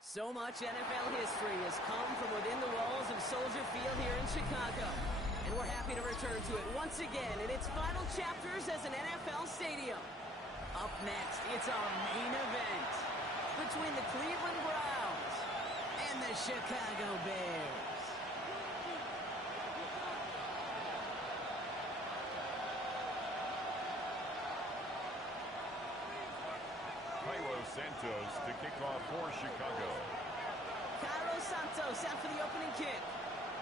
So much NFL history has come from within the walls of Soldier Field here in Chicago. And we're happy to return to it once again in its final chapters as an NFL stadium. Up next, it's our main event between the Cleveland Browns and the Chicago Bears. Santos to kick off for Chicago. Cairo Santos out for the opening kick.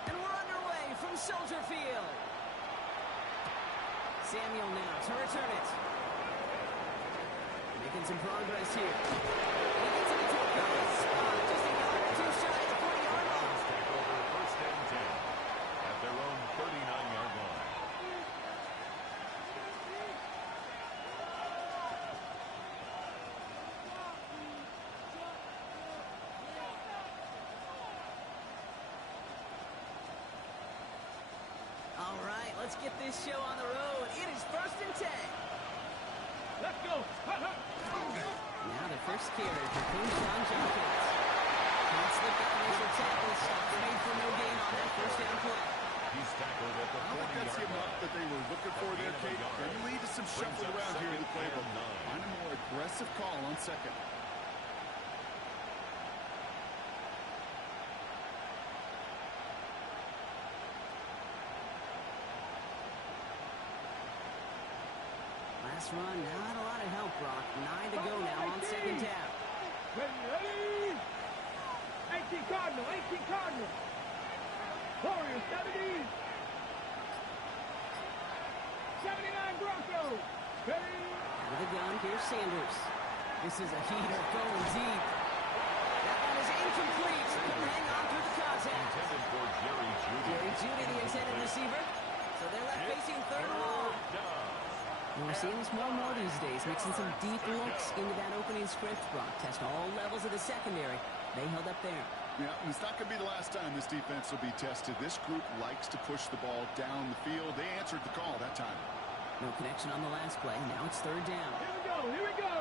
And we're underway from Soldier Field. Samuel now to return it. Making some progress here. He gets it into a good spot. Just a yard or two shy of the 40-yard line. Take over first and 10 at their own 39-yard line. All right, let's get this show on the road. It is first and 10. Let's go. Now the first carry for John Jenkins. Can't slip that initial tackle. Stop made for no gain on that first down play. He's tackled at the 40-yard line. That's the amount that they were looking for there, Kate. Can lead to some shuffling around here in the playbook. Find a more aggressive call on second. Last run, not a lot of help, Brock. 9 to go now on second down. Ready? 18 Cardinal, 18 Cardinal. Warriors, 70. 79 Broncos. Ready? Out of the gun, here's Sanders. This is a heater going deep. That one is incomplete. Couldn't hang on through the contact. Intended for Jerry Jeudy. Jerry Jeudy, the intended receiver. So they're left facing third and long. And we're seeing this more and more these days, mixing some deep looks into that opening script. Brock test all levels of the secondary. They held up there. Yeah, and it's not going to be the last time this defense will be tested. This group likes to push the ball down the field. They answered the call that time. No connection on the last play. Now it's third down. Here we go, here we go.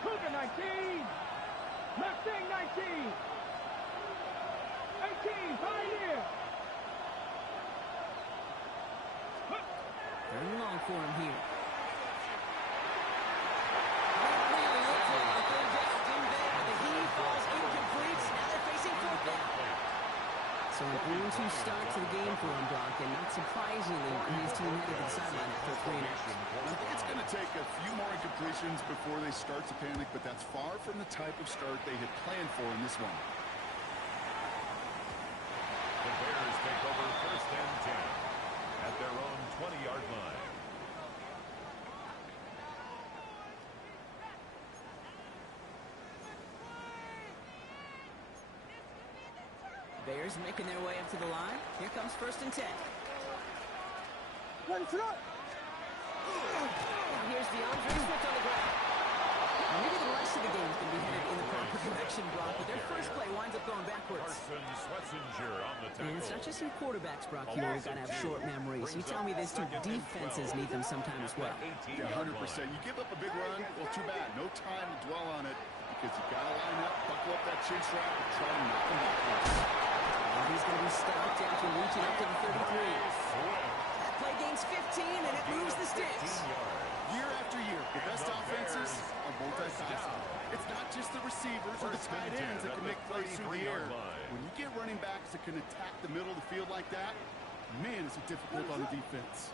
Cougar 19. Mustang 19. 18, Pioneer. Third and long for him here. So an 0-2 start to the game for him, Brock, and not surprisingly, his team headed to the sideline after 3 and out. I think it's going to take a few more incompletions before they start to panic, but that's far from the type of start they had planned for in this one. The Bears take over first and 10 at their own 20-yard line. Bears making their way up to the line. Here comes first and 10. Ready, set up. Now here's DeAndre Swift on the ground. Now maybe the rest of the game is going to be headed in the proper direction, Brock, but their first play winds up going backwards. Carson Schwetzinger on the tackle. And it's not just some quarterbacks, Brock, here who've got to have short memories. You tell me this too, defenses need them sometime as well. Yeah, 100%. You give up a big run, well, too bad. No time to dwell on it because you got to line up, buckle up that chin strap, and try to knock them backwards. He's going to be stopped after reaching up to the 33. That play gains 15, and it moves the sticks. Year after year, the best offenses are multifaceted. It's not just the receivers or the tight ends that can make plays through the air. When you get running backs that can attack the middle of the field like that, man, is it difficult on the defense.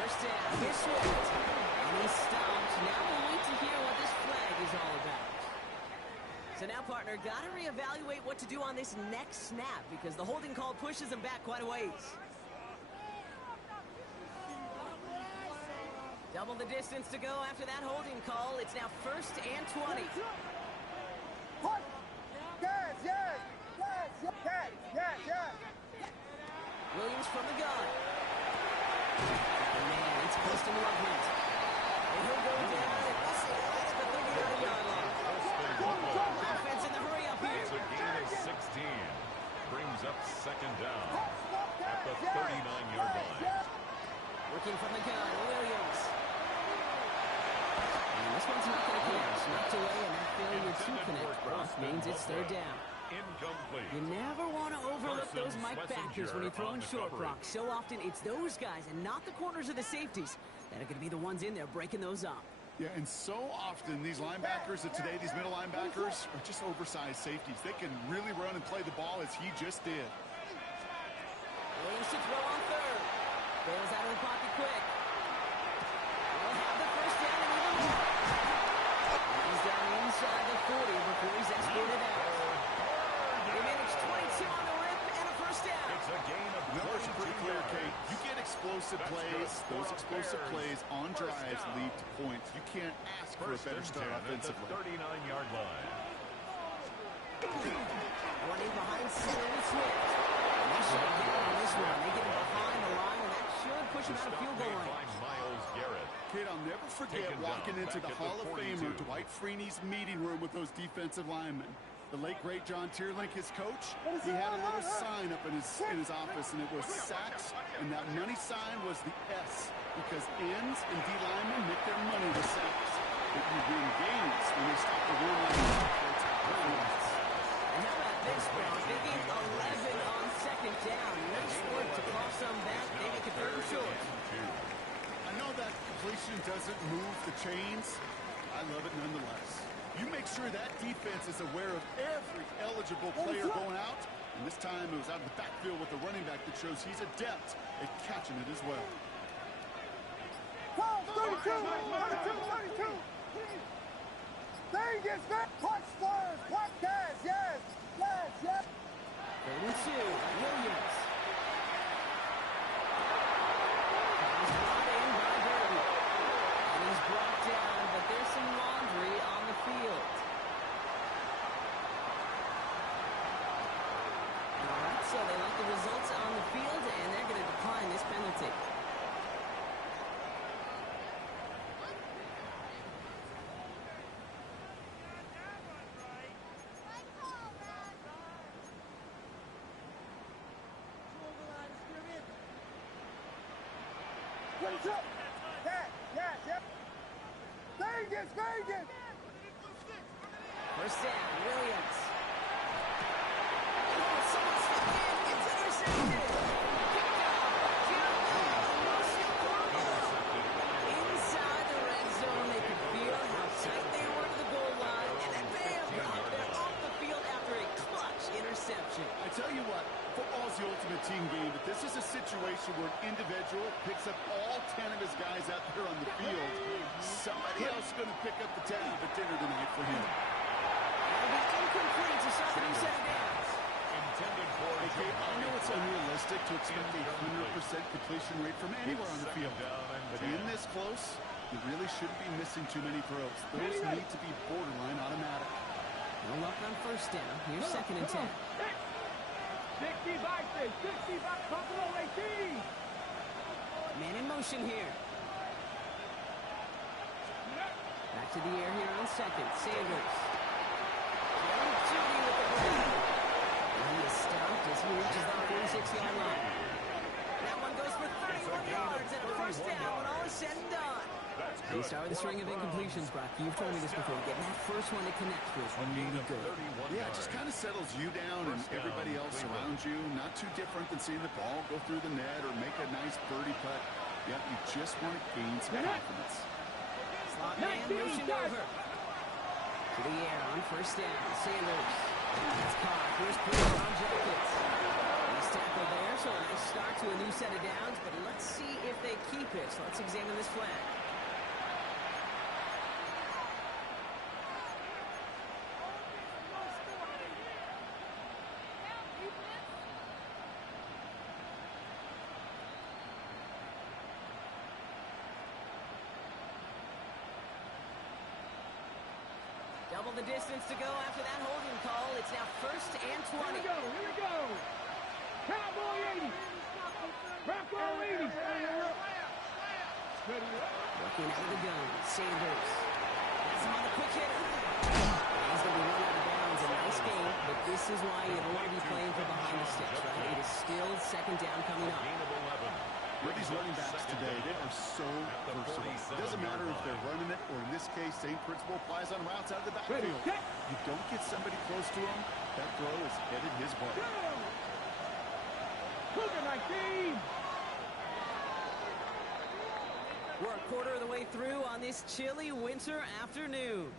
First down, here's Swift. And he's stopped. Now we'll wait to hear what this flag is all about. So now, partner, got to reevaluate what to do on this next snap because the holding call pushes him back quite a ways. Double the distance to go after that holding call. It's now first and 20. Yes. Williams from the gun. And man, it's Preston Loveland. And he'll go down at this at the 39-yard line. Offense in the hurry up here. It's a gain of 16. Brings up second down at the 39-yard line. Working from the gun, Williams. It's third down. Incomplete. You never want to overlook those Carson Mike backers when you're Swessinger throwing on the short, coverage. Brock. So often it's those guys and not the corners or the safeties that are going to be the ones in there breaking those up. Yeah, and so often these linebackers of today, these middle linebackers, are just oversized safeties. They can really run and play the ball as he just did. Williams to throw on third. Bails out of the pocket quick. We'll have the first down and even more. He's down inside the 40 before he's escorted out. They managed 22 on the rip and a first down. It's a gain of Numbers are pretty clear, 22 Kate. yards. You get explosive That's plays. good. Those explosive Bears. plays on First drives down. lead to points. You can't ask for a First better and start 10 at the offensively. 39-yard line. Running behind Center and Swift. And they shut it down on this one. They get him behind the line, and that should push him out of field goal range. Myles Garrett. Kate, I'll never forget Taken walking down into back the at the Hall of 42. Famer Dwight Freeney's meeting room with those defensive linemen. The late, great John Tierlink, his coach, he had a little sign up in his office, and it was sacks, and that money sign was the S, because ends and D linemen make their money with sacks. But you win games when they stop the run line. And how about this, Brock? They gained 11 on second down. Nice work to call some back. They make it third and short. I know that completion doesn't move the chains. I love it nonetheless. You make sure that defense is aware of every eligible player going out. And this time it was out of the backfield with the running back that shows he's adept at catching it as well. 32. They get back. Punch first. Punch guys. Yes. Third and two. Williams. He's brought in by Burton. And he's brought down, but there's some laundry on the field. All right, so they like the results on the field, and they're going to decline this penalty. Vegas. First down, Williams. Oh, someone stepped in. It's intercepted. Picked up. Inside the red zone, they could feel how tight they were to the goal line, and then bam, they're off the field after a clutch interception. I tell you what, football's the ultimate team game, but this is a situation where an individual picks up all 10 of his guys out there on the field. Somebody else is going to pick up the tab at dinner tonight for him. That'll be incomplete to start the new set of downs. Intended for Okay, I know it's unrealistic to expect a 100% completion rate from anywhere on the field. But in this close, you really shouldn't be missing too many throws. Those need to be borderline automatic. No luck on first down. Here's second and 10. 65, Buffalo 18. Man in motion here. Back to the air here on second. Sanders. Young Judy with the play. And he is stopped as he reaches that 46-yard line. That one goes for 31 yards and a first down when all is said and done. You start with a string of incompletions, Brock. You've told me this before. Getting that first one to connect feels really good. Yeah, it just kind of settles you down and everybody else around you. Not too different than seeing the ball go through the net or make a nice birdie putt. Yep, you just want to gain some confidence. Slot man motioned over. To the air on first down. Sanders. It's caught. Here's Porter on Jackets. Nice tackle there, so a nice start to a new set of downs, but let's see if they keep it. So let's examine this flag. Double the distance to go after that holding call. It's now first and 20. Here we go. Cowboy 80. Bronco 80. Working out of the gun. Sanders. Has him on the quick hitter. He's going to be run out of bounds. A nice game, but this is why you don't want to be playing from behind the sticks, right? It is still second down coming up. With these running backs today, they are so versatile. It doesn't matter if they're running it, or in this case, same principle applies on routes out of the backfield. You don't get somebody close to him, that throw is headed his way. Cougar 19. We're a quarter of the way through on this chilly winter afternoon.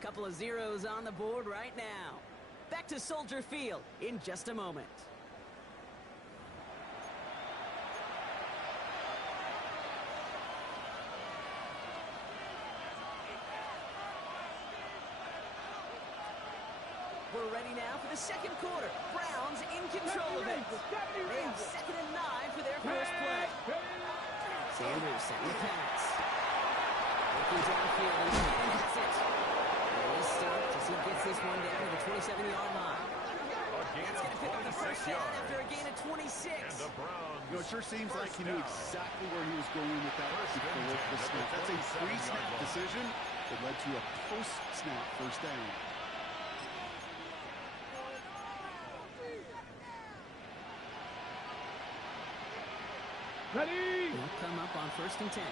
Couple of zeros on the board right now. Back to Soldier Field in just a moment. We're ready now for the second quarter. Browns in control of it. They have 2nd and 9 for their first play. Sanders setting the pass. Looking downfield and Sanders gets it. He's stopped as he gets this one down to the 27-yard line. That's going to pick up the first down after a gain of 26. You know, it sure seems like he knew exactly where he was going with that before the snap. That's a pre-snap decision that led to a post-snap first down. Ready. He'll come up on 1st and 10.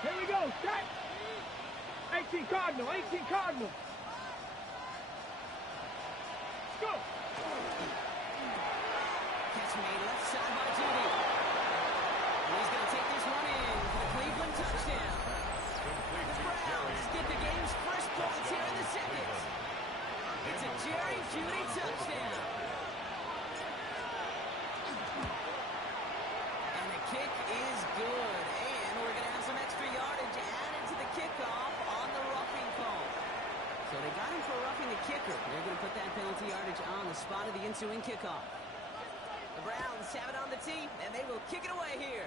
Here we go. Set. 18 Cardinal. 18 Cardinal. Go. Catch made left side by Judy. And he's going to take this one in for the Cleveland touchdown. The Browns get the game's first points here in the second. It's a Jerry Judy touchdown. And the kick is good. And we're going to have some extra yardage added to the kickoff on the roughing call. So they got him for roughing the kicker. They're going to put that penalty yardage on the spot of the ensuing kickoff. The Browns have it on the tee, and they will kick it away here.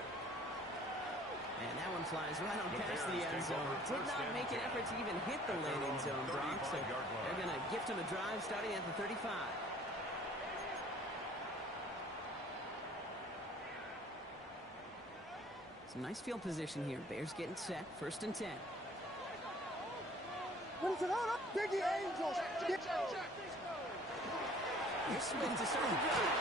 And that one flies right on past the end zone. Did not make an effort to even hit the late end zone, Brock. So they're going to gift him a drive starting at the 35. Some nice field position here. Bears getting set. 1st and 10. What is it on? Biggie Angel. Here's Swift to start the drive.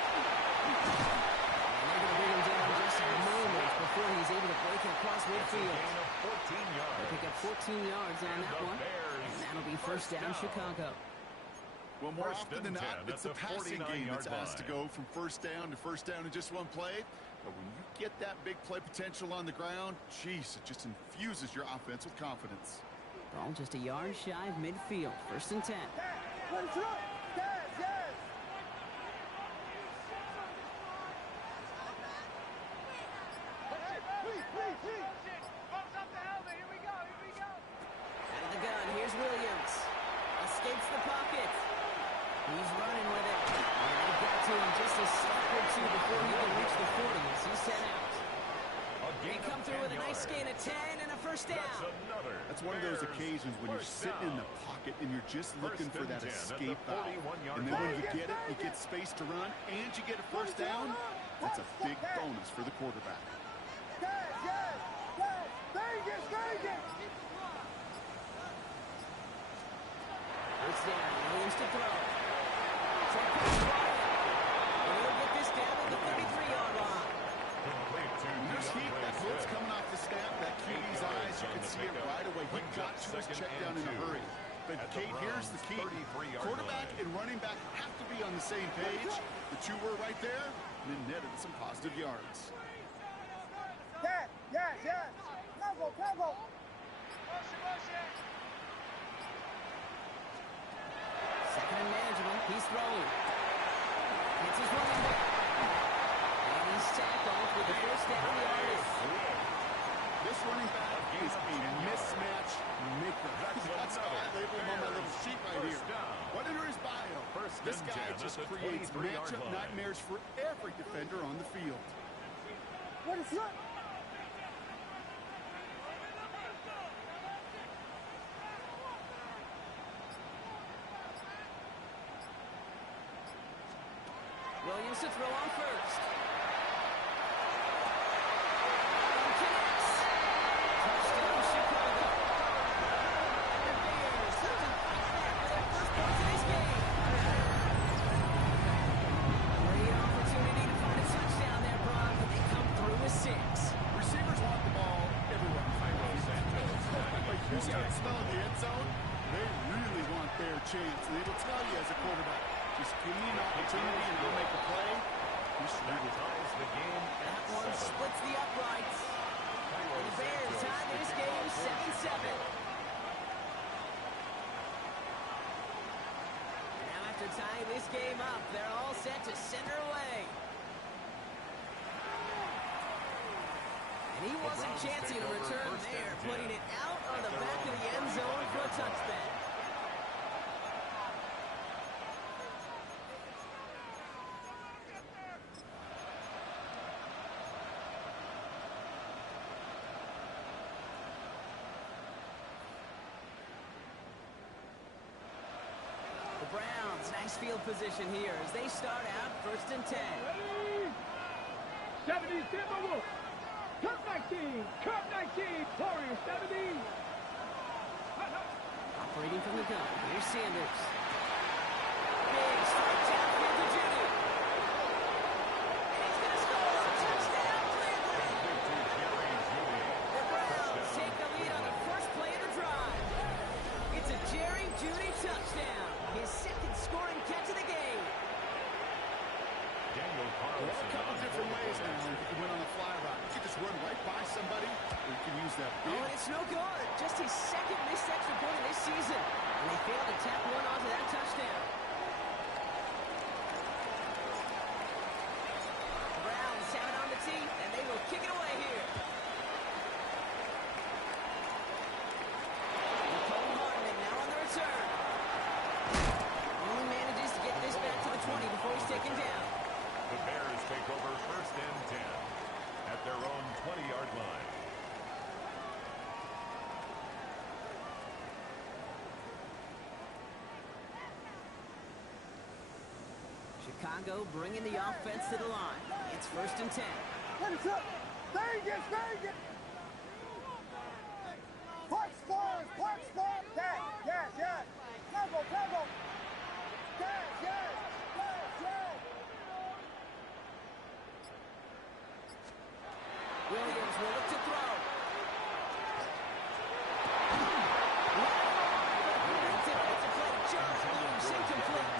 And they're going to bring him down just moments before he's able to break it across midfield. They pick up 14 yards on that one. And that'll be 1st down Chicago. Well, more often than not, it's the passing game that's asked to go from 1st down to 1st down in just one play. But when you get that big play potential on the ground, geez, it just infuses your offense with confidence. Ball just a yard shy of midfield. 1st and 10. Out of the gun, here's Williams. Escapes the pocket. He's running with it. And they got to him just a step or two before he can reach the 40 as he's sent out. They come through with a nice gain of 10 and a 1st down. That's one of those occasions when you're sitting in the pocket and you're just looking for that escape valve. And then when you get it, you get space to run, and you get a 1st down. That's a big bonus for the quarterback. First down, Williams to throw. He'll get this down at the 33-yard line. There's heat. That blitz coming off the snap. That QB's eyes, you can see it right away. He got to his check down in a hurry. But, Kate, here's the key. Quarterback and running back have to be on the same page. The two were right there, and then netted some positive yards. Yes. Bravo. Second and manageable. He's throwing. Hits his running back. And he's tackled with the 1st down yardage. This running back is a mismatch maker. That's how I label him on my little sheet right here. Right under his bio. This guy just creates matchup nightmares for every defender on the field. What is that? Williams to throw on 1st. Connects. Touchdown, Chicago. The Bears losing for their first points in this game. Great opportunity to find a touchdown there, Brock, but they come through with 6. Receivers want the ball start smelling the end zone, they really want their chance. And they will tell you as a quarterback, just give me an opportunity and I'll make a play. The game That one splits the uprights. The Bears tie this game 7-7. Now after tying this game up, they're all set to send her away. And he wasn't chancing a return there, putting it out on the back of the end zone for a touchdown. The Browns, nice field position here as they start out 1st and 10. 70 Timberwolves. Cup 19. Cup 19. Warriors 70. Operating from the gun. Here's Sanders. Big strike downfield to Judy. And he's going to score. Touchdown, Cleveland. The Browns take the lead on the first play of the drive. It's a Jerry Judy touchdown. His second scoring catch of the game. Well, a couple different ways now. You can win on a fly route. You can just run right by somebody, or you can use that big. Oh, and it's no good. Just his second missed extra point of this season. And they failed to tap one onto that touchdown. The Browns have it on the tee, and they will kick it away here. Nicole Hardman now on the return. Only manages to get this back to the 20 before he's taken down. The Bears take over 1st and 10 at their own 20-yard line. Chicago bringing the offense to the line. It's 1st and 10. Vegas, Vegas. Punch Spurs, punch Spurs. Yes. Temple. Yes. Williams will look to throw. Defensive play, John loose, incomplete.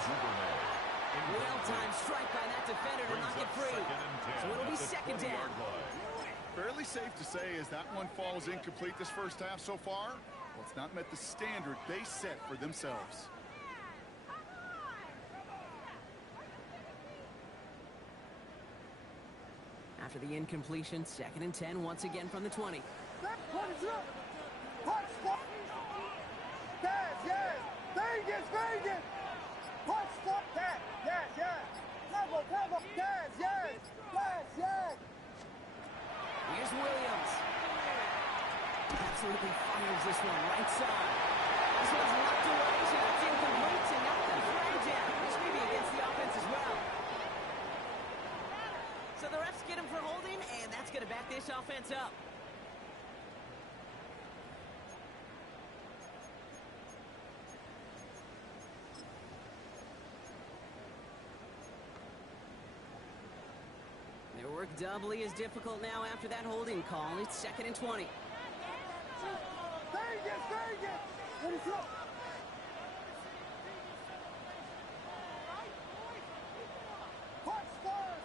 Well-timed strike by that defender to knock it free. So it'll be 2nd down. Fairly safe to say as that one falls incomplete this first half so far, well, it's not met the standard they set for themselves. After the incompletion, 2nd and 10 once again from the 20. Punch Spurs. Yes. Vegas. Punch Spurs. Yes. Temple. Yes. Here's Williams. Absolutely fires this one right side. This one's knocked away, so that's incomplete, and now the flag down. This may be against the offense as well. So the refs get him for holding, and that's going to back this offense up. Their work doubly as difficult now after that holding call. It's 2nd and 20. Vegas. What is up? Punch Spurs.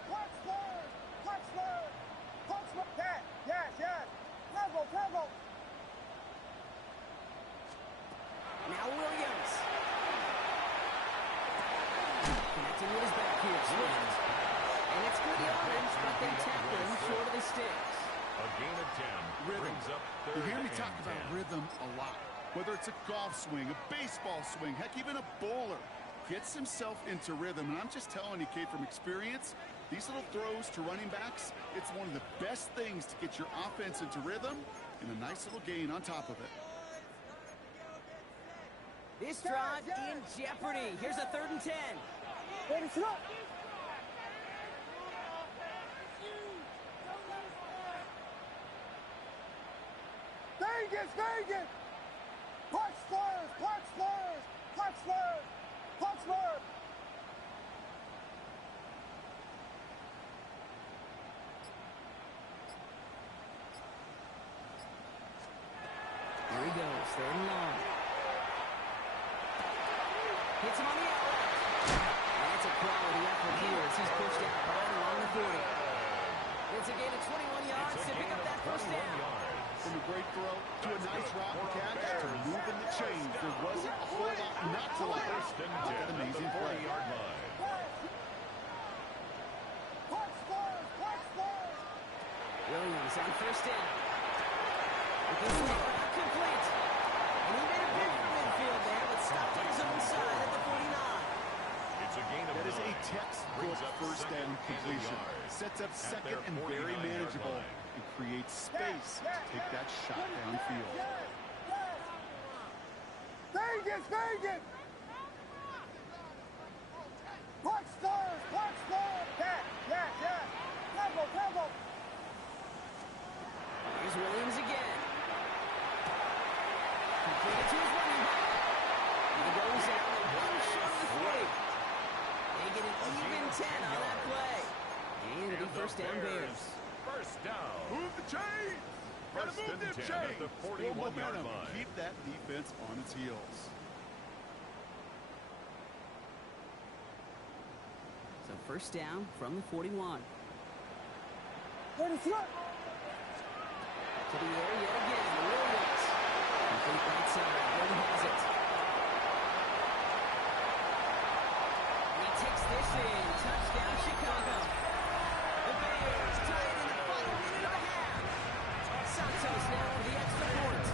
Yes. Temple. Now Williams. Connecting with his back here. Swift. And it's good yardage, but they tackle him short of the sticks. A gain of 10 Rhythm. brings up You 3rd hear me and talk about 10. rhythm a lot. Whether it's a golf swing, a baseball swing, heck, even a bowler gets himself into rhythm. And I'm just telling you, kid, from experience, these little throws to running backs, it's one of the best things to get your offense into rhythm and a nice little gain on top of it. This drive in jeopardy. Here's a 3rd and 10. Vegas. Punch Spurs. Here he goes. Third and long. Hits him on the outlet. That's a quality effort here as he's pushed out right along the 40. It's a gain of 21 yards to pick up that first down. From a great throw to a nice route and catch to moving the chains. There wasn't a whole lot not to like. That amazing play. Williams on first down. Not complete. And he made a big for midfield there, but stopped on his own side at the 49. It's a gain of that is a textbook first down completion. Sets up second and very manageable and creates space to take that shot downfield. Vegas, Vegas! Watch stars, watch stars! Yeah. Temple. Here's Williams again. Completed to his running back. He goes out and one short of the 40. They get an even 10 on that play. And it'll be first down Bears. First down. Move the chain! Gotta move them chains! At the 41-yard line. Keep that defense on its heels. So first down from the 41. Ready, shot! To the air yet again. Williams. Complete right side. Gordon has it. And he takes this in. Touchdown Chicago. The Bears tie it in the final minute of the half. Santos now for the extra point.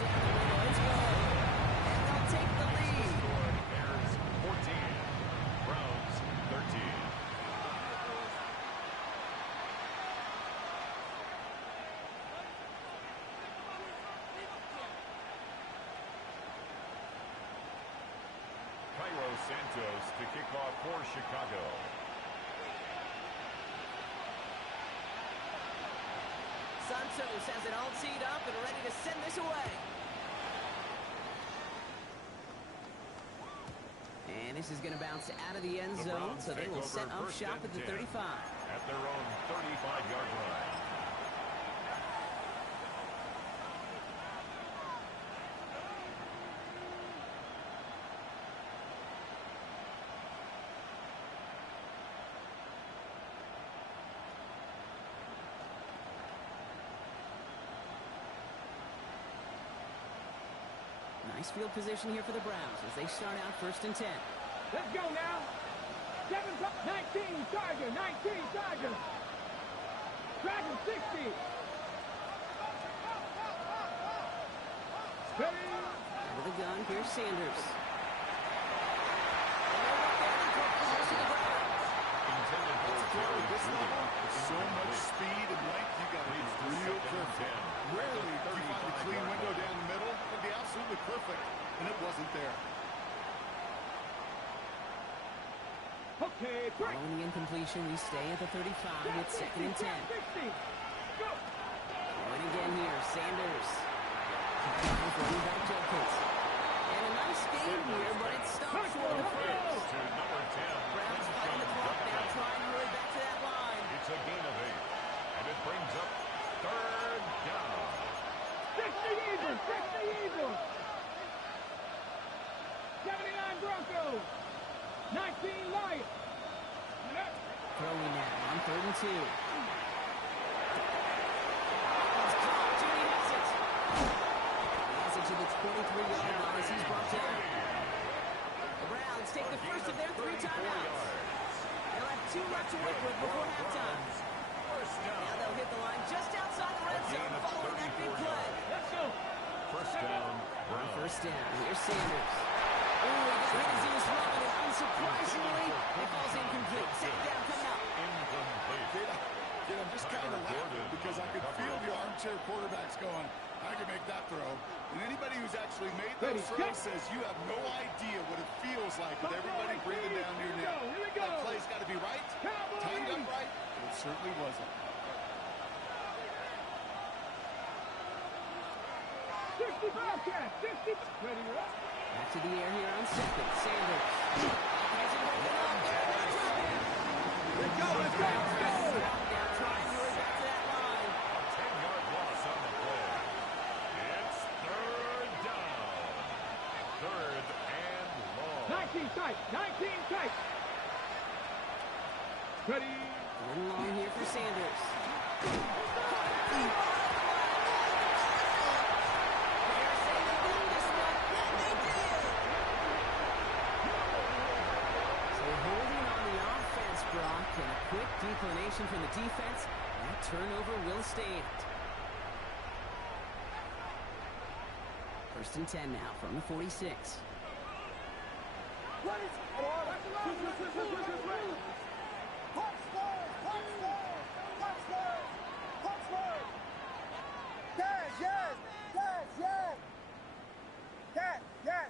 Down the middle. It's good. And they'll take the lead. Bears 14. Browns 13. Santos to kick off for Chicago. Santos has it all teed up and ready to send this away. And this is going to bounce out of the end zone, so they will set up shop at the 35. At their own 35-yard line. Nice field position here for the Browns as they start out first and 10. Let's go now. 19 Chargers, 19 Chargers. Chargers 60. Ready? Out of the gun, here's Sanders. This level, with so much speed and length, you got to be real careful. Rarely do you find a clean window down the middle. It'd be absolutely perfect, and it wasn't there. Okay, break. Following the incompletion, we stay at the 35 with second and 10. Go. Going again here, Sanders. Running back Jenkins. And a nice game here, but it stops for the first. To number 10. Browns fighting the clock now, trying to hurry back to that line. It's a gain of 8. And it brings up third down. 60 Eagles, 60 Eagles. 79 Broncos. 19 Lions. Throwing now on third and 2. It's caught. Jimmy has it. He has it to the 23-yard line as he's brought down. The Browns take the first of their 3 timeouts. They'll have 2 left to work with before halftime. Now they'll hit the line just outside the red zone following that big play. Let's go. First down. Browns. First down. Here's Sanders. Ooh, he got hit as he was running, and unsurprisingly, it falls incomplete. Set down coming out. Incomplete. I'm just kind of laughing because I could feel the armchair quarterbacks going, I can make that throw. And anybody who's actually made those throws says you have no idea what it feels like with everybody breathing down your neck. That play's got to be right, timed up right, and it certainly wasn't. 60 Bobcats, 60. Ready, up. Back to the air here on second. Sanders. Has it broken up. Let's go, let's go, let's go. Now trying to hurry back to that line. A 10-yard loss on 19 tight. 19 tight. Ready. A little long here for Sanders. Brock, and a quick declination from the defense. That turnover will stand. 1st and 10 now from the 46.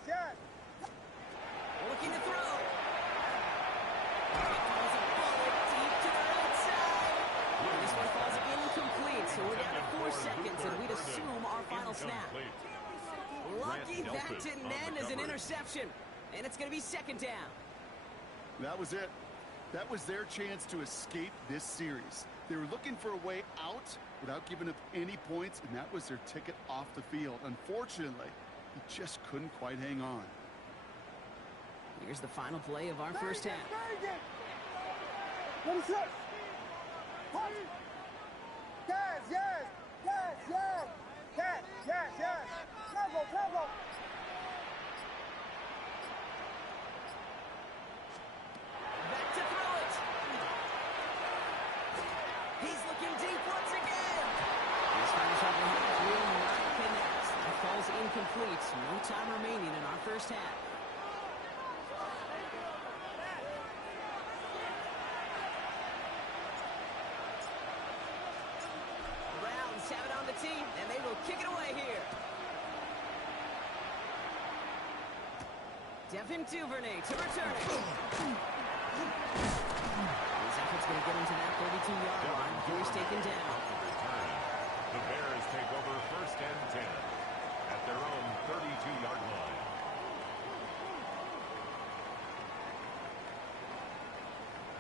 Yes. Looking to throw. Deep to the right side. This one falls incomplete, so we're down to 4 seconds, and we'd assume our final snap. Lucky that didn't end as an interception, and it's going to be 2nd down. That was it. That was their chance to escape this series. They were looking for a way out without giving up any points, and that was their ticket off the field. Unfortunately, he just couldn't quite hang on. Here's the final play of our first half. What is that? Yes. Trouble. Back to throw it. He's looking deep once again. This fires over here. Will not connect. That falls incomplete. No time remaining in our first half. Browns have it on the tee, and they will kick it away here. Devin Duvernay to return it. His effort's going to get him to that 32-yard line. He's taken down. The Bears take over 1st and 10 at their own 32-yard line.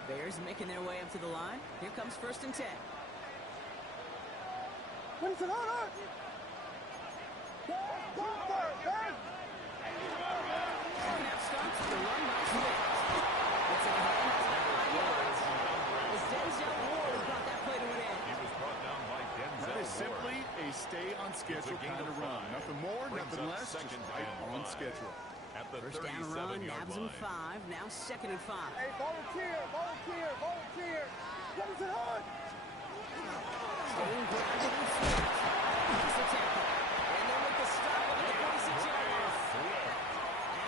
Bears making their way up to the line. Here comes 1st and 10. What is it on? Snap starts with the run by Smith. It's in the hand, has about 5 yards. As Denzel Ward brought that play to an end. He was brought down by Denzel That is Ward. simply a stay-on-schedule kind of run. Nothing more, nothing less, just right on schedule. At the 1st down run, 37-yard nabs him line. 5. Now 2nd and 5. Hey, volunteer. What is it on? Staying grounded with Smith. He's the tackle. And then with the stop of the 46-yard line.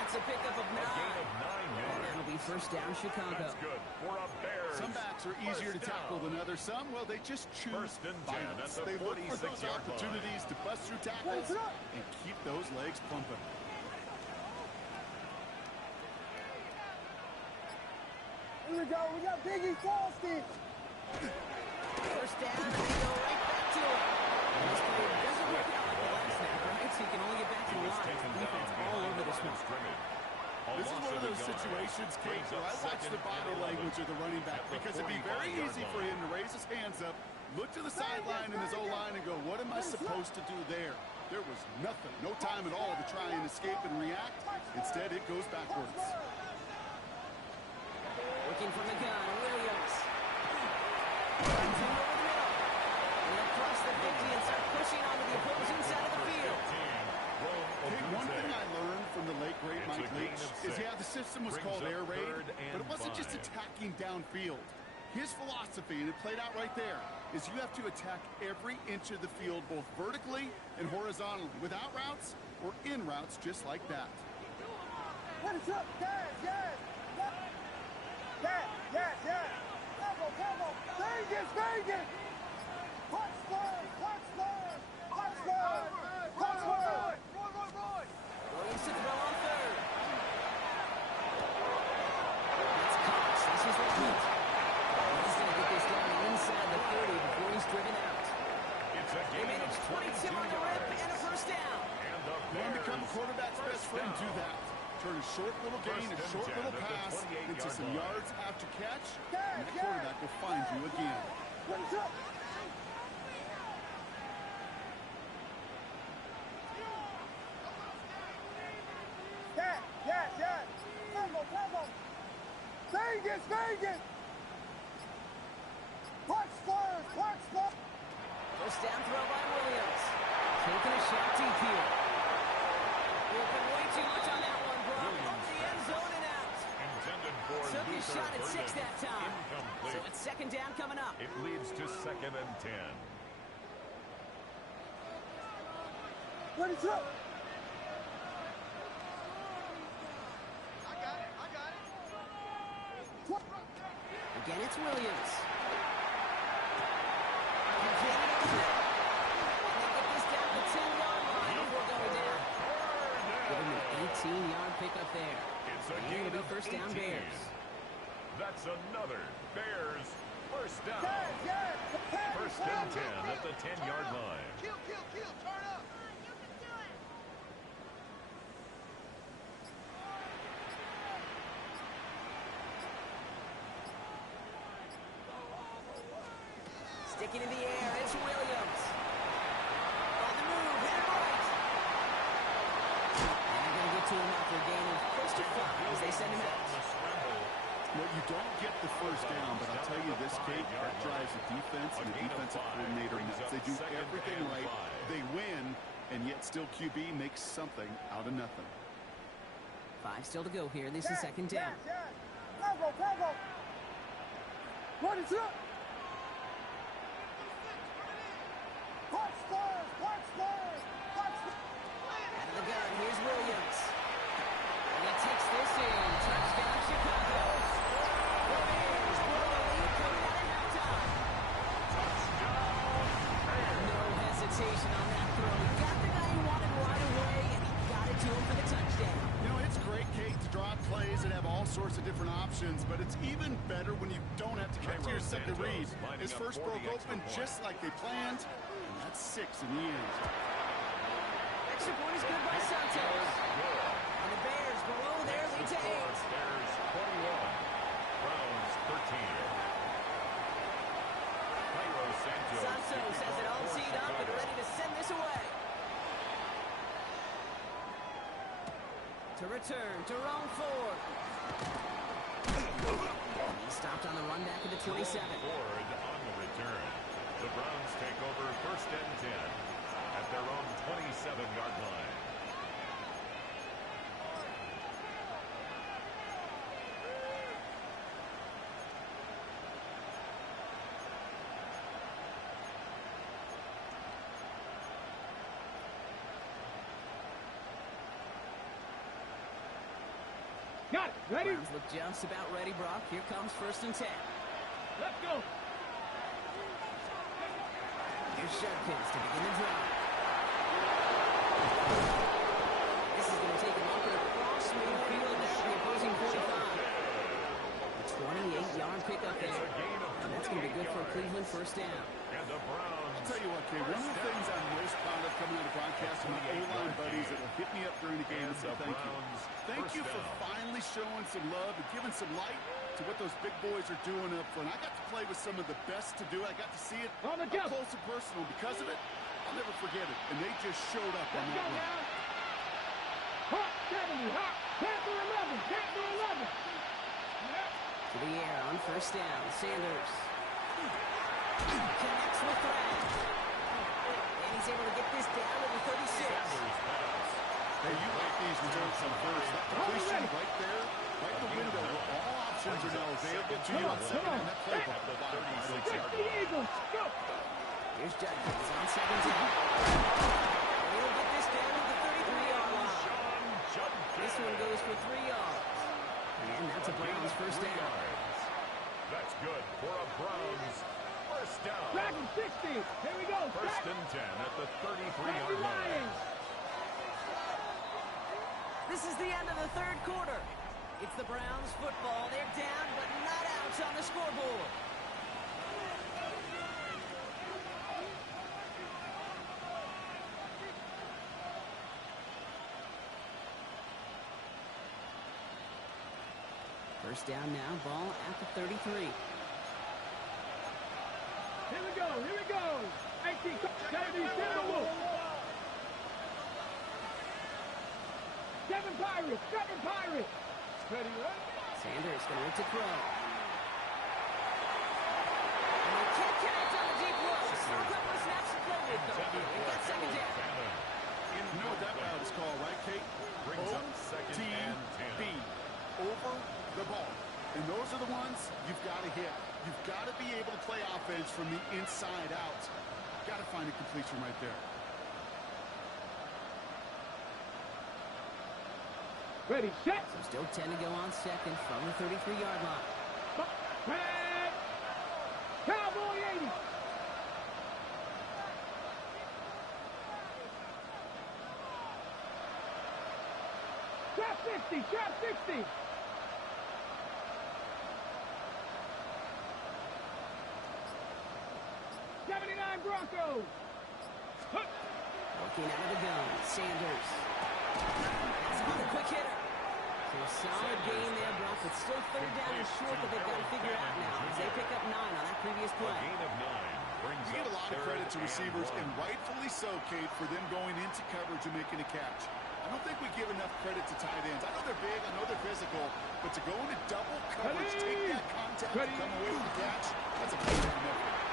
That's a pickup of 9. A gain of 9 yards. That'll be 1st down Chicago. That's good for a Bears. Some backs are easier to First tackle down. than others. Some, well, they just choose 1st and 10 violence. at the They look for those 46-yard line. opportunities to bust through tackles and keep those legs pumping. Here we go. We got Biggie Frosty. 1st down, and they go right back to it. And this play doesn't work out like the last snap, right? So you can only get back to He the was line. taken down Defense all behind over the this line of one. scrimmage. This is one of those situations, Kate, where I watch the body language of the running back because it'd be very easy for him to raise his hands up, look to the sideline in his O-line and go, what am I supposed to do there? There was nothing, no time at all to try and escape and react. Instead, it goes backwards. Looking from the gun, Williams. Runs him over the middle. They'll cross the 50 and start pushing onto the opposing side of the field. Hey, one thing I learned from the late, great Mike Leach is, the system was called air raid, but it wasn't just attacking downfield. His philosophy, and it played out right there, is you have to attack every inch of the field, both vertically and horizontally, without routes or in routes just like that. What is up? Yes. Trouble. Vegas. Touchdown. Williams to throw on 3rd. That's Cox. This is repeat. He's going to get this down inside the 30 before he's driven out. They managed 22 on the rip and a 1st down. Can become a quarterback's best friend, do that. Turn a short little gain, a short little pass into some yards after catch, and that quarterback will find you again. What is up? Yes. Vegas, Vegas! Watch Spurs, watch Spurs! First down throw by Williams. Taking a shot deep here. Open way too much on that one, bro. Up the end zone and out. Intended for Took his shot at 6 that time. Incomplete. So it's second down coming up. It leads to 2nd and 10. What is up? Again, it's Williams. He get it over there. And they get this down to the 10-yard line before going down. Give him an 18-yard pickup there. It's a And gain it'll be of first down 18. Bears. That's another Bears first down. Yes, First and 10 at the 10-yard line. Kill, turn up! Sticking in the air, it's Williams. On the move, hit it right. And they're going to get to him after a gain of close to 5 as they send him out. Well, you don't get the first down, but I'll tell you this, Kate, that drives the defense and the defensive coordinator nuts. They do everything right, they win, and yet still QB makes something out of nothing. 5 still to go here. This is second down. Bravo! What is up? Watch Spurs! Out of the gun, here's Williams. And he takes this in. Touchdown, Chicago. The Bears blow the lead coming out of halftime. No hesitation on that throw. He got the guy he wanted right away, and he got it to him for the touchdown. You know, it's great, Kate, to draw plays and have all sorts of different options, but it's even better when you don't have to get to your second read. His first broke open just like they planned, and that's 6 in the end. Extra point is good by Santos. And the Bears below their lead to 8. Bears 21. Browns 13. Santos has it all teed up and ready to send this away. To return, Jerome Ford. He stopped on the run back at the 27. Ford on the return. The Browns take over first and 10 at their own 27-yard line. Got it! Ready? Browns look just about ready, Brock. Here comes first and 10. Let's go! Here's Judkins to begin the drive. This is going to take him up and across midfield down the opposing 45. A 28-yard pickup there. And that's going to be good for a Cleveland first down. And the Browns. I'll tell you what, Kate, one of the things I'm most proud of coming out of broadcast are my O-line buddies that will hit me up during the game and say thank you. Thank you for finally showing some love and giving some light to what those big boys are doing up front. I got to play with some of the best to do it. I got to see it On the up jump. close and personal. Because of it, I'll never forget it. And they just showed up on Let's that go one. now! Hot 70, hot! Panther 11, Panther 11! To the air on first down. Sanders connects with Thread. And he's able to get this down to the 36. Hey, you like these results on first. That completion right there, right the window where all options are now available to you on second and that play ball. Take the Eagles! Go! Here's Judkins on second down. And he'll get this down to the 33-yard line. This one goes for 3 yards. And that's a Browns first down. That's good for a Browns first down. Dragon 60! Here we go! First and 10 at the 33-yard line. This is the end of the third quarter. It's the Browns football. They're down, but not out on the scoreboard. First down now, ball at the 33. Here we go! Here we go! 18, Kennedy, Timberwolf! 7 Pirates! 7 Pirates! Ready, right? Sanders going to look to throw. Can't connect on the deep low. Still a couple of snaps to play with, though. They've got second down. You know what that route is called, right, Kate? OTB. Over the ball. And those are the ones you've got to hit. You've got to be able to play offense from the inside out. Got to find a completion right there. Ready, set. So still 10 to go on second from the 33-yard line. Back. Cowboy 80. Trap 60, trap 60. Broncos. Looking out of the gun, Sanders. That's another quick hitter. So a solid gain there, Brock, but still third down and short that they've got to figure out now as they pick up 9 on that previous play. Gain of 9 brings you get a lot of credit to receivers, and rightfully so, Kate, for them going into coverage and making a catch. I don't think we give enough credit to tight ends. I know they're big, I know they're physical, but to go into double coverage, take that contact, and come away with the catch, that's a big effort.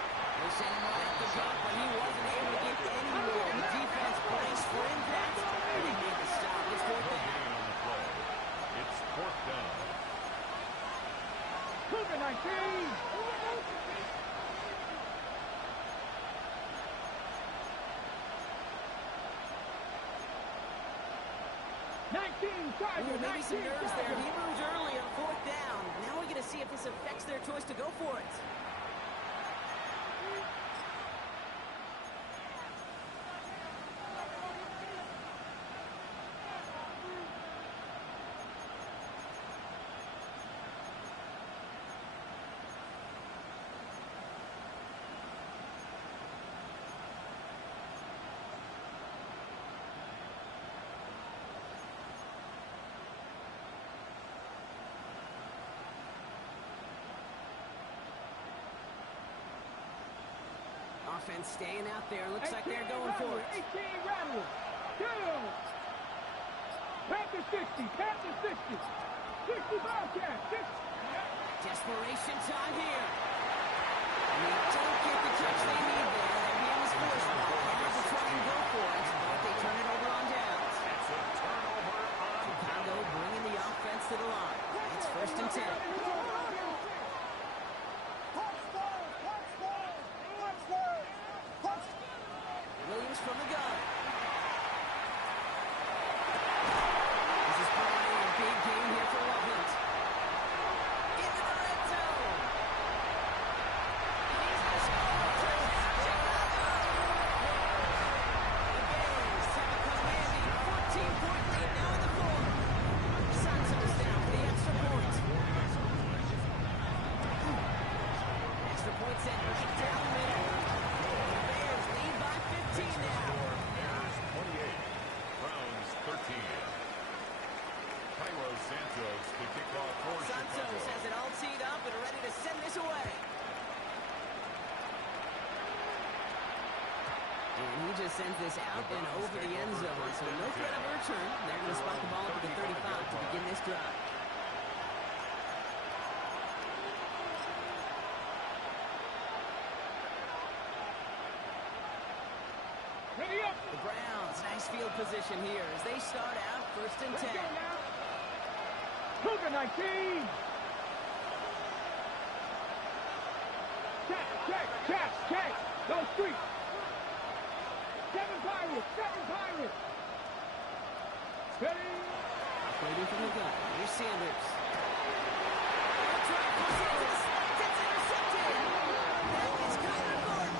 They sent him right up the top, but he wasn't able to get any more. The defense braced for impact, and he made the stop. It's fourth down. On the play. It's fourth down. Cougar 19. Ooh, maybe some nerves there. He moved early on fourth down. Now we're going to see if this affects their choice to go for it. Offense staying out there. Looks like they're going for it. 18 Rattlers. 2. Panther 60. Panther 60. 60 Bobcat. 6. Desperation time here. And they don't get the catch they need there. They're being this force ball. They have to try and go for it, but they turn it over on downs. It's a turnover on Chicago bringing the offense to the line. It's first and 10. Williams from the gun. This is probably a big game here for Loveland. Into the red zone. He's the score. Chicago. The Bears have a commanding 14-point lead now in the fourth. Santos down for the extra point. Extra point set right down the middle. The Bears lead by 15 now. Bears 28, Browns 13. Cairo Santos to kick off for Santos Chicago. has it all teed up and ready to send this away. And he just sends this out and over the end zone. So no threat of a return. They're going to spot the ball at the 35 to begin this drive. Ready up. The Browns, nice field position here as they start out first and 10. Cougar 19. Check. Go street. 7 Pirates. Ready. Waiting from the gun. Here's Sanders. It's intercepted. That is Kyler Gordon.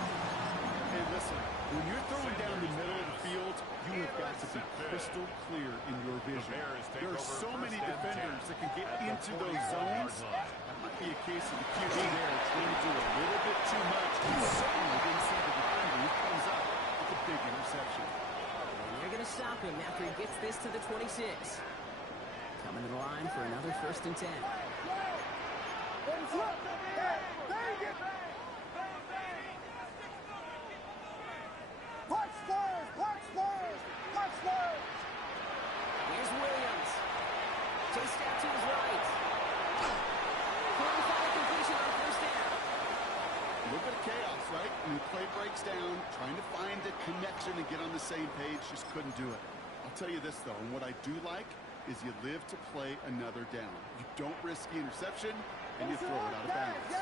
Hey, listen, when you're throwing down the middle of the field, you have got to be crystal clear in your vision. There are so many defenders that can get into those zones. That might be a case of the QB there trying to do a little bit too much. He certainly didn't see the defender. He comes up with a big interception. And they're going to stop him after he gets this to the 26. Coming to the line for another first and 10. Here's Williams. Chased out to his right. Quarterfinal completion on first down. A little bit of chaos down, trying to find a connection and get on the same page. Just couldn't do it. I'll tell you this, though, and what I do like is you live to play another down. You don't risk the interception, and you throw it out of bounds.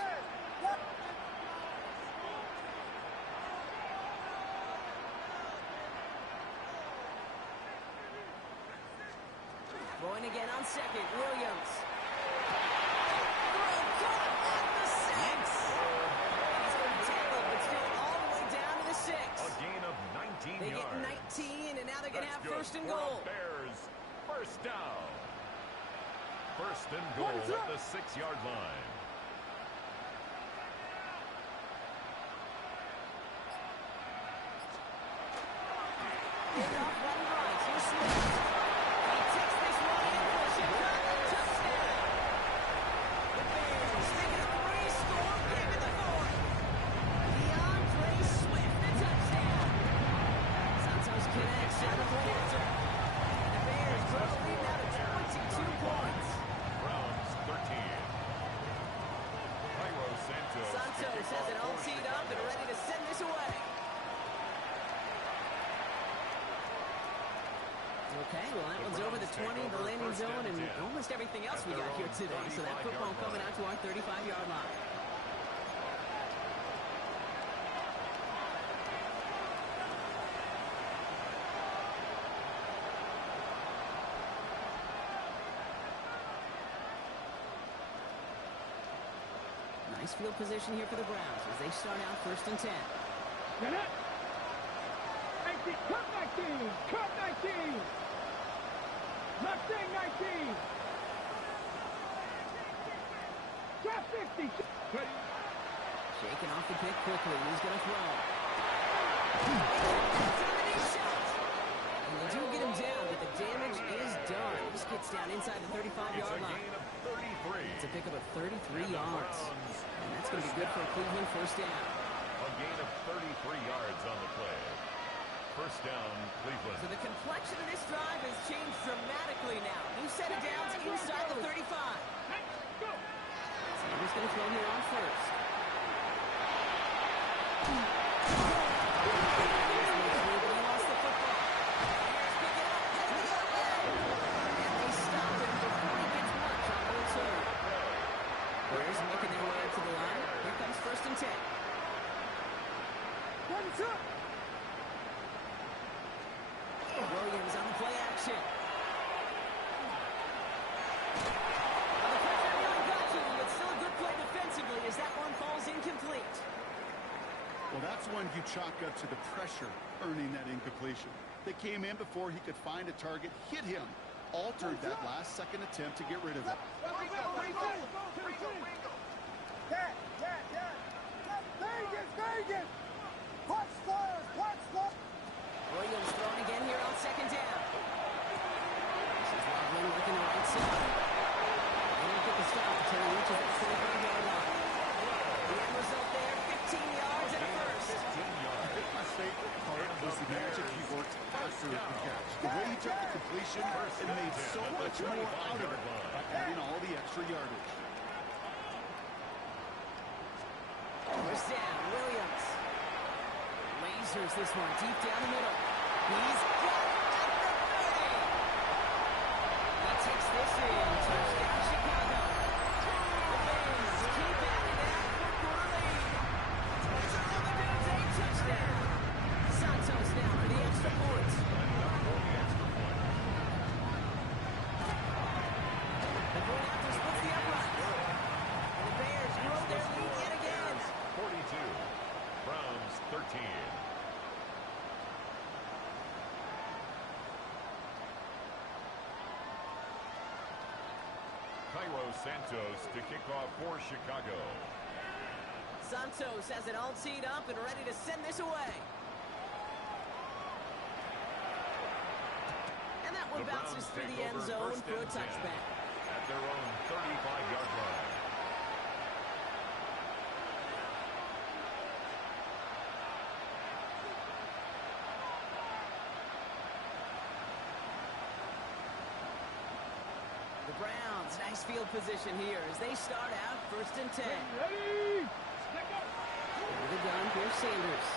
Throwing again on second, Williams. Throw caught at the 6. He's going to tackle, but still all the way down to the 6. A gain of 19 They yards. get 19, and now they're going to have That's first and good for goal. the Bears. First down. First and goal at the 6-yard line. Handoff right and right. Here's Swift. He takes this one in for Chicago. Touchdown. The Bears making a 3-score game in the 4th. DeAndre Swift, the touchdown. Santos connects on the play after. And the Bears grow the lead now to 22 points. Browns 13. Cairo Santos. Santos has it all teed up and ready to send this away. Okay, well, that one's over the 20, the landing zone, and almost everything else we got here today. So that football coming out to our 35-yard line. Nice field position here for the Browns as they start out first and 10. Get it. 19, cut 19, cut 19. Mustang 19. Drop 50. Shaking off the pick quickly. He's going to throw. Determining shot. And they do get him down, but the damage is done. He just gets down inside the 35-yard It's a line. gain of 33. It's a pickup of 33 And the yards. Browns And that's going to be good for a Cleveland first down. a gain of 33 yards on the play. First down, Cleveland. So the complexion of this drive has changed dramatically now. New set of downs inside the 35. Sanders going to throw here on first. He lost the football. Bears pick it up, heading the other way. And they stop him before he gets much on the return. Bears making their way up to the line. Here comes first and 10. Williams on the play action. Well, the pressure really got to him, but still a good play defensively as that one falls incomplete. Well, that's one you chalk up to the pressure earning that incompletion. They came in before he could find a target, hit him, altered that last-second attempt to get rid of it. Vegas! Watch stars! Watch stars! Williams thrown again here on second down. This is Loveland working the right side. They don't get the stop until he reaches that 25-yard line. The end result there, 15 yards and a first. 15 yards. My favorite part was the magic he worked after the catch. The way he took the completion and made so much more out of it by adding all the extra yardage. First down, Williams. Lasers this one deep down the middle. He's got it at the 30. He takes this in. Touchdown, Chicago. The Bears keep adding that four-quarter lead. It's another Doomsday touchdown. Santos now for the extra points. The point after splits the upright. And the Bears grow their lead yet again. 42. Browns 13. Cairo Santos to kick off for Chicago. Santos has it all teed up and ready to send this away. And that one The Browns bounces through take the end over zone first for a and 10 touchback. at their own 35-yard line. The Browns, nice field position here as they start out first and 10. Ready! Over the gun, here's Sanders.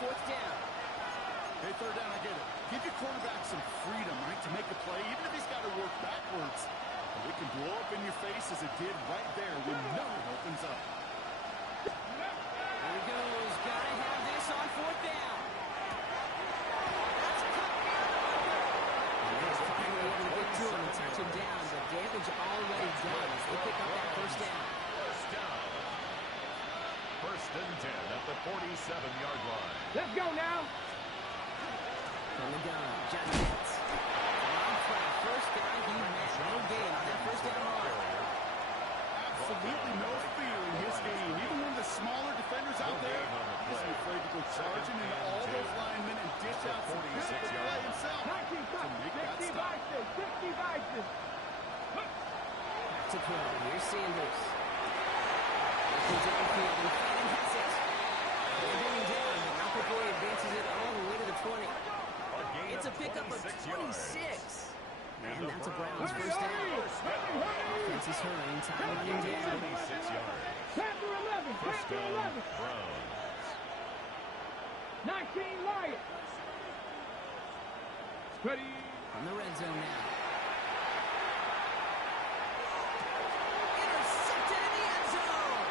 fourth down. Hey, third down, I get it. Give your quarterback some freedom, right, to make a play, even if he's got to work backwards. But it can blow up in your face as it did right there when nothing opens up. Here he goes. Gotta have this on fourth down. That's a cut near the marker. And he's finally able to get to him and touch him down, but damage already done as they pick up that first down. First down. First and 10 at the 47-yard line. Let's go now. From the gun, John Nets. On track, first down, he met. No gain on that first down mark. Absolutely no fear in his game. Even when the smaller defenders out there, he's afraid to go charging into all those linemen and dish out some critical play himself to make that stop. 60 vices. Back to throw. Here's Sanders. Looking downfield, and Fanning has it. They're bringing down, but not before he advances it all the way to the 20. It's a pickup of 26. And that's a Browns first down. Offense is hurrying, time running down. 26 yards. Panther 11. First Panther down, 11. Browns. 19 Lions. Ready. From the red zone now. Intercepted in the end zone.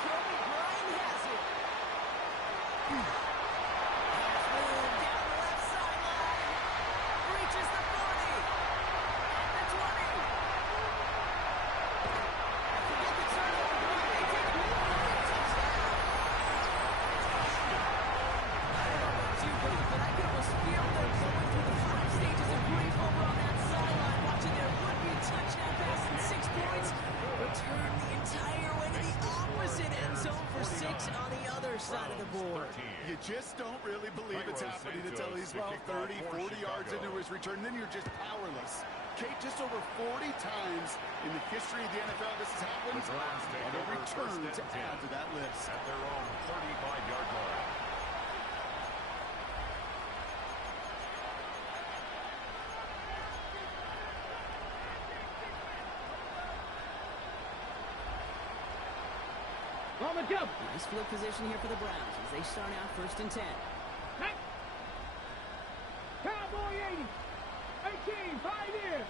Kobe Bryant has it. Has room down the left sideline. Reaches the 40. At the 20. Forget the turnover. They take a big touchdown. I don't know about you, but I can almost feel them going through the 5 stages of grief over on that sideline, watching their would-be touchdown pass in 6 points return the entire way to the opposite end zone for 6 on the other side of the board. You just don't really believe it's happening until he's about 30, 40 yards into his return. Then you're just powerless. Kate, just over 40 times in the history of the NFL this has happened. And a return to add to that list. At their own 35-yard line. On the jump. Nice field position here for the Browns as they start out first and 10. Hey. Cowboy 80. 18. Pioneer.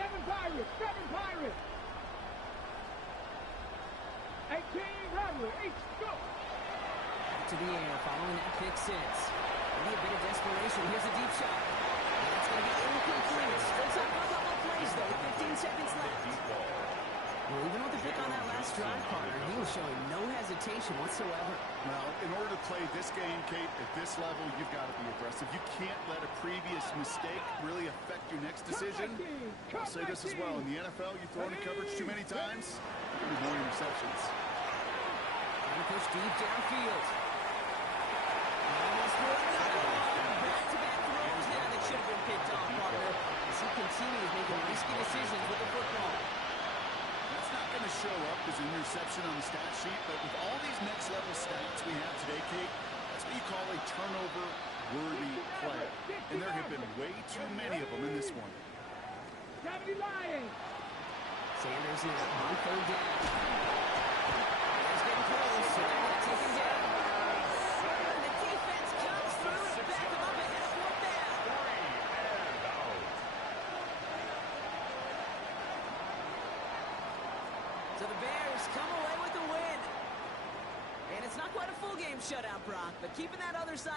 7 Pirates. 7 Pirates. 18 Rattler. H. Go. Back to the air following that pick 6. Maybe a bit of desperation. Here's a deep shot. And it's going to be incomplete. Still time for a couple of plays, though. 15 seconds left. Well, even with the pick on that last drive, partner, he was showing no hesitation whatsoever. Well, in order to play this game, Kate, at this level, you've got to be aggressive. You can't let a previous mistake really affect your next decision. I'll say this as well. In the NFL, you throw into coverage too many times, you're going to be more interceptions. And push deep downfield. Almost more back-to-back throws now that should have been picked off, partner, as he continues making risky decisions with the football. That's not going to show up as an interception on the stat sheet, but with all these next-level stats we have today, Kate, that's what you call a turnover-worthy play. And there have been way too many of them in this one. 70 Lions. Sanders now on third down. He's getting close, so they're going to take him down. And the defense comes through and back him up ahead of fourth down. 3 and out. So the Bears come away with the win. And it's not quite a full game shutout, Brock, but keeping that other side